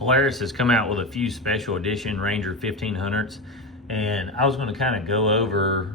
Polaris has come out with a few special edition Ranger 1500s, and I was going to kind of go over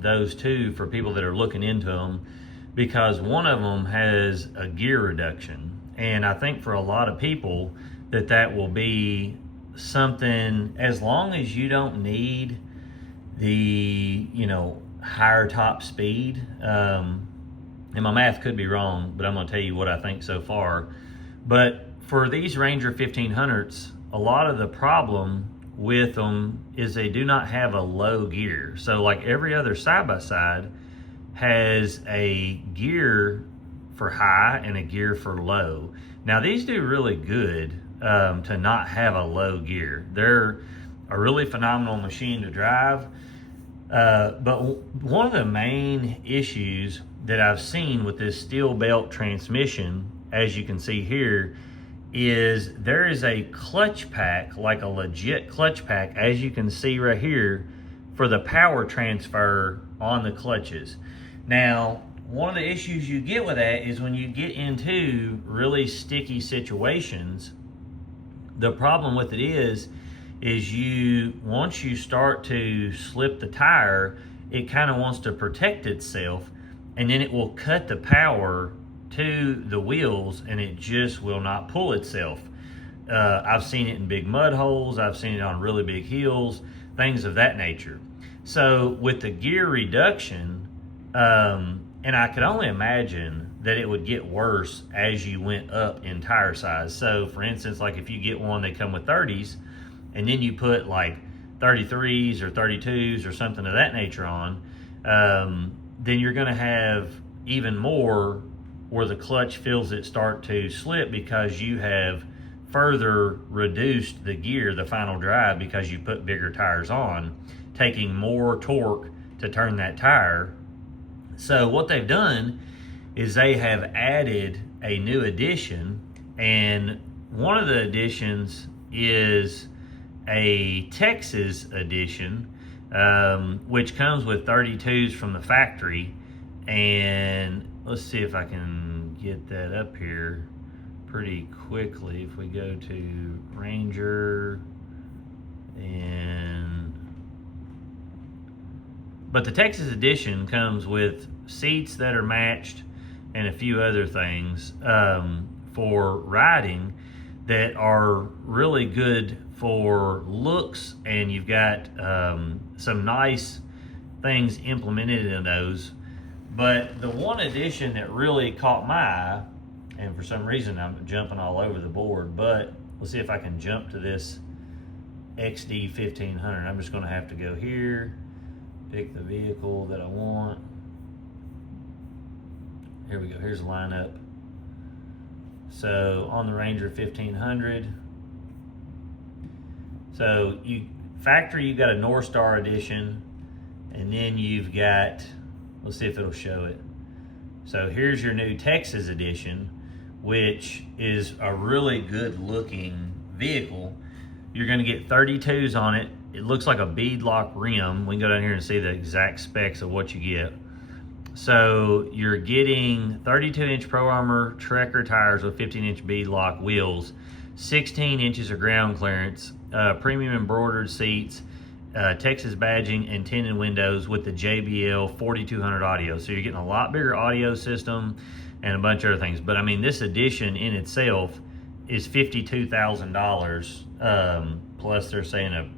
those two for people that are looking into them, because one of them has a gear reduction, and I think for a lot of people that will be something, as long as you don't need the higher top speed, and my math could be wrong, but I'm going to tell you what I think so far. But for these Ranger 1500s, a lot of the problem with them is they do not have a low gear. So like every other side-by-side has a gear for high and a gear for low. Now these do really good to not have a low gear. They're a really phenomenal machine to drive. But one of the main issues that I've seen with this steel belt transmission, as you can see here, is there is a clutch pack, like a legit clutch pack, as you can see right here, for the power transfer on the clutches. Now, one of the issues you get with that is when you get into really sticky situations, the problem with it is once you start to slip the tire, it kind of wants to protect itself, and then it will cut the power to the wheels, and it just will not pull itself. I've seen it in big mud holes, I've seen it on really big hills, things of that nature. So with the gear reduction, and I could only imagine that it would get worse as you went up in tire size. So for instance, like if you get one, they come with 30s, and then you put like 33s or 32s or something of that nature on, then you're going to have even more where the clutch feels it start to slip, because you have further reduced the gear, the final drive, because you put bigger tires on, taking more torque to turn that tire. So what they've done is they have added a new addition, and one of the additions is a Texas edition, which comes with 32s from the factory. And let's see if I can get that up here pretty quickly. If we go to Ranger, but the Texas edition comes with seats that are matched and a few other things for riding that are really good for looks, and you've got some nice things implemented in those. But the one addition that really caught my eye, and for some reason I'm jumping all over the board, but let's see if I can jump to this XD 1500. I'm just going to have to go here, pick the vehicle that I want. Here we go. Here's the lineup. So on the Ranger 1500, so factory, you've got a North Star edition, and then you've got, let's see if it'll show it. So here's your new Texas edition, which is a really good looking vehicle. You're going to get 32s on it. It looks like a beadlock rim. We can go down here and see the exact specs of what you get. So you're getting 32-inch Pro Armor Trekker tires with 15-inch beadlock wheels, 16 inches of ground clearance, premium embroidered seats, Texas badging, and tinted windows with the JBL 4200 audio. So you're getting a lot bigger audio system and a bunch of other things. But I mean, this edition in itself is $52,000, plus they're saying a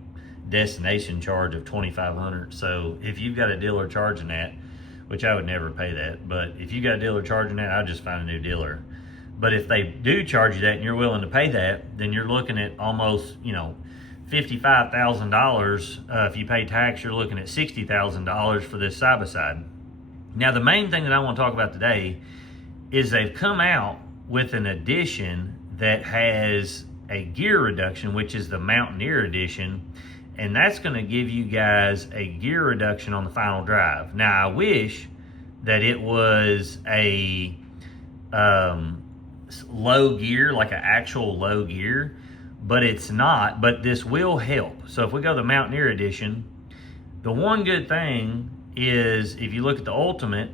destination charge of $2,500. So if you've got a dealer charging that, which I would never pay that, but if you got a dealer charging that, I'll just find a new dealer. But if they do charge you that and you're willing to pay that, then you're looking at almost, $55,000. If you pay tax, you're looking at $60,000 for this side-by-side. Now, the main thing that I want to talk about today is they've come out with an edition that has a gear reduction, which is the Mountaineer edition, and that's going to give you guys a gear reduction on the final drive. Now, I wish that it was a low gear, like an actual low gear, but it's not. But this will help. So if we go to the Mountaineer edition, the one good thing is if you look at the Ultimate,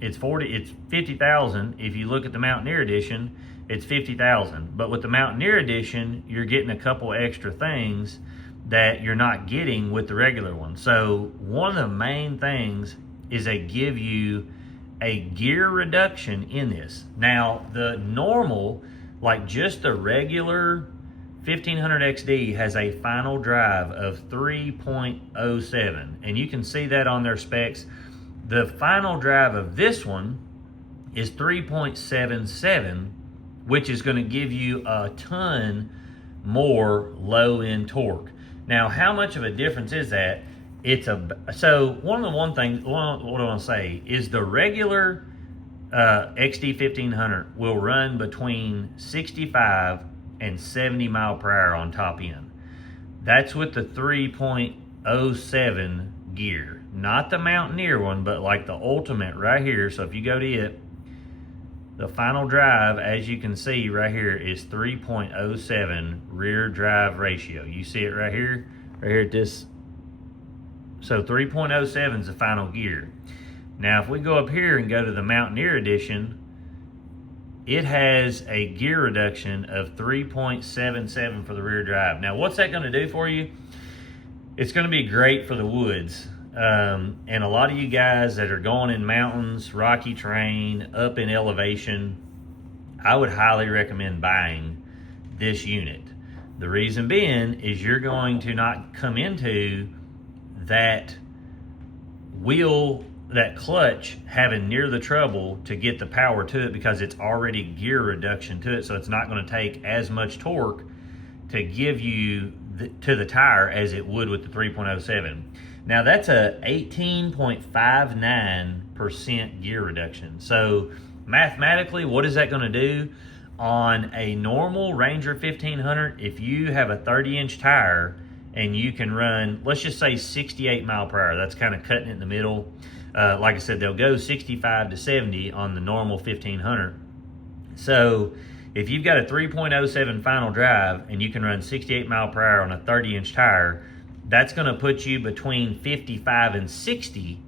it's $50,000. If you look at the Mountaineer edition, it's 50,000. But with the Mountaineer Edition, you're getting a couple extra things that you're not getting with the regular one. So one of the main things is they give you a gear reduction in this. Now, the normal, like just the regular 1500 XD has a final drive of 3.07, and you can see that on their specs. The final drive of this one is 3.77, which is going to give you a ton more low end torque. Now, how much of a difference is that? So what I want to say is the regular XD 1500 will run between 65 and 70 mile per hour on top end. That's with the 3.07 gear, not the Mountaineer one, but like the Ultimate right here. So if you go to it, the final drive, as you can see right here, is 3.07 rear drive ratio. You see it right here at this. So 3.07 is the final gear. Now, if we go up here and go to the Mountaineer Edition, it has a gear reduction of 3.77 for the rear drive. Now, what's that going to do for you? It's going to be great for the woods. And a lot of you guys that are going in mountains, rocky terrain, up in elevation, I would highly recommend buying this unit. The reason being is you're going to not come into that clutch having near the trouble to get the power to it, because it's already gear reduction to it. So it's not going to take as much torque to give you to the tire as it would with the 3.07. Now that's a 18.59% gear reduction. So mathematically, what is that going to do? On a normal Ranger 1500, if you have a 30-inch tire and you can run, let's just say 68 mile per hour, that's kind of cutting it in the middle. Like I said, they'll go 65 to 70 on the normal 1500. So if you've got a 3.07 final drive and you can run 68 mile per hour on a 30-inch tire, that's going to put you between 55 and 60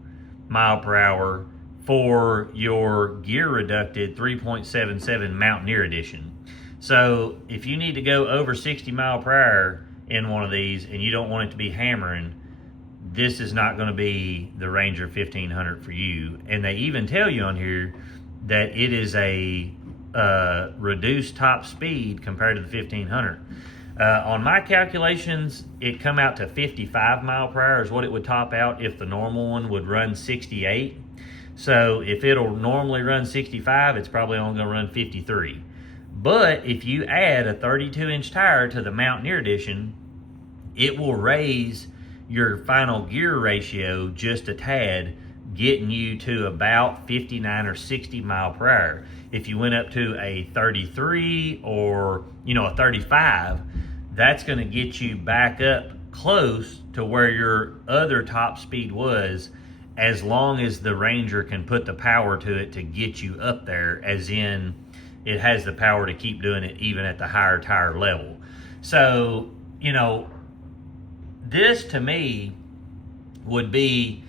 mile per hour for your gear reducted 3.77 Mountaineer Edition. So if you need to go over 60 mile per hour in one of these and you don't want it to be hammering, this is not going to be the Ranger 1500 for you. And they even tell you on here that it is a reduced top speed compared to the 1500. On my calculations, it come out to 55 mile per hour is what it would top out if the normal one would run 68. So if it'll normally run 65, it's probably only going to run 53. But if you add a 32-inch tire to the Mountaineer Edition, it will raise your final gear ratio just a tad, getting you to about 59 or 60 mile per hour. If you went up to a 33 or a 35, that's going to get you back up close to where your other top speed was, as long as the Ranger can put the power to it to get you up there, as in it has the power to keep doing it even at the higher tire level. So, this to me would be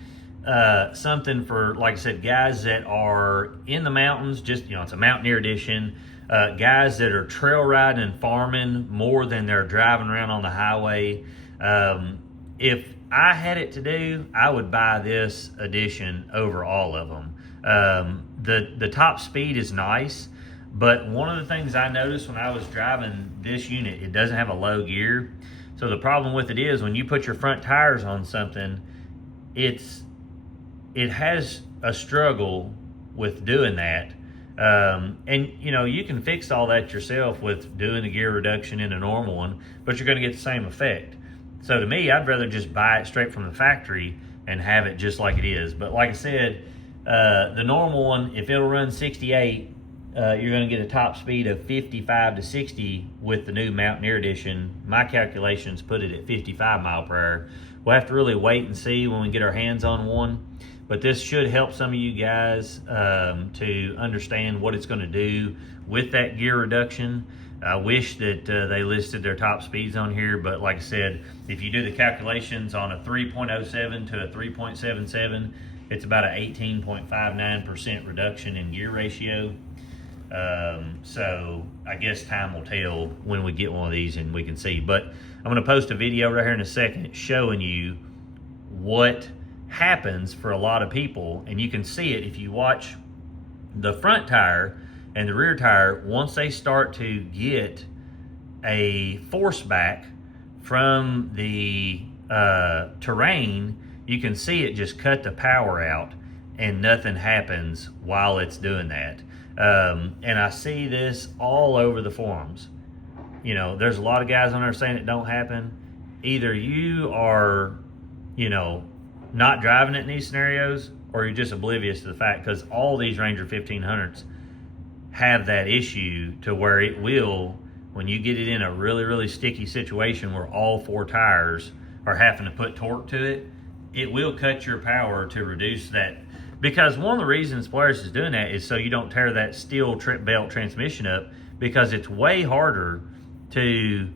something for, like I said, guys that are in the mountains, just, it's a Mountaineer Edition, guys that are trail riding and farming more than they're driving around on the highway. If I had it to do, I would buy this edition over all of them. The top speed is nice, but one of the things I noticed when I was driving this unit, it doesn't have a low gear. So the problem with it is when you put your front tires on something, it has a struggle with doing that. And you can fix all that yourself with doing the gear reduction in a normal one, but you're going to get the same effect. So to me, I'd rather just buy it straight from the factory and have it just like it is. But like I said, the normal one, if it'll run 68, you're going to get a top speed of 55 to 60 with the new Mountaineer Edition. My calculations put it at 55 mile per hour. We'll have to really wait and see when we get our hands on one. But this should help some of you guys to understand what it's going to do with that gear reduction. I wish that they listed their top speeds on here, but like I said, if you do the calculations on a 3.07 to a 3.77, it's about an 18.59% reduction in gear ratio. So I guess time will tell when we get one of these and we can see. But I'm going to post a video right here in a second showing you what happens for a lot of people, and you can see it if you watch the front tire and the rear tire. Once they start to get a force back from the terrain, you can see it just cut the power out and nothing happens while it's doing that. And I see this all over the forums. You know, there's a lot of guys on there saying it don't happen. Either you are, you know, not driving it in these scenarios, or you're just oblivious to the fact, because all these Ranger 1500s have that issue to where it will, when you get it in a really, really sticky situation where all four tires are having to put torque to it, it will cut your power to reduce that. Because one of the reasons Polaris is doing that is so you don't tear that steel trip belt transmission up, because it's way harder to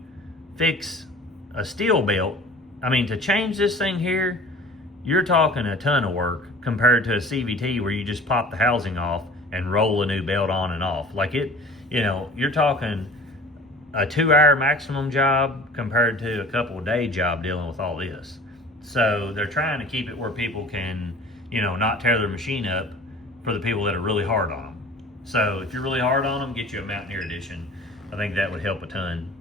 fix a steel belt. I mean, to change this thing here, you're talking a ton of work compared to a CVT where you just pop the housing off and roll a new belt on and off. Like it, you know, you're talking a 2-hour maximum job compared to a couple of day job dealing with all this. So they're trying to keep it where people can, you know, not tear their machine up for the people that are really hard on them. So if you're really hard on them, get you a Mountaineer Edition. I think that would help a ton.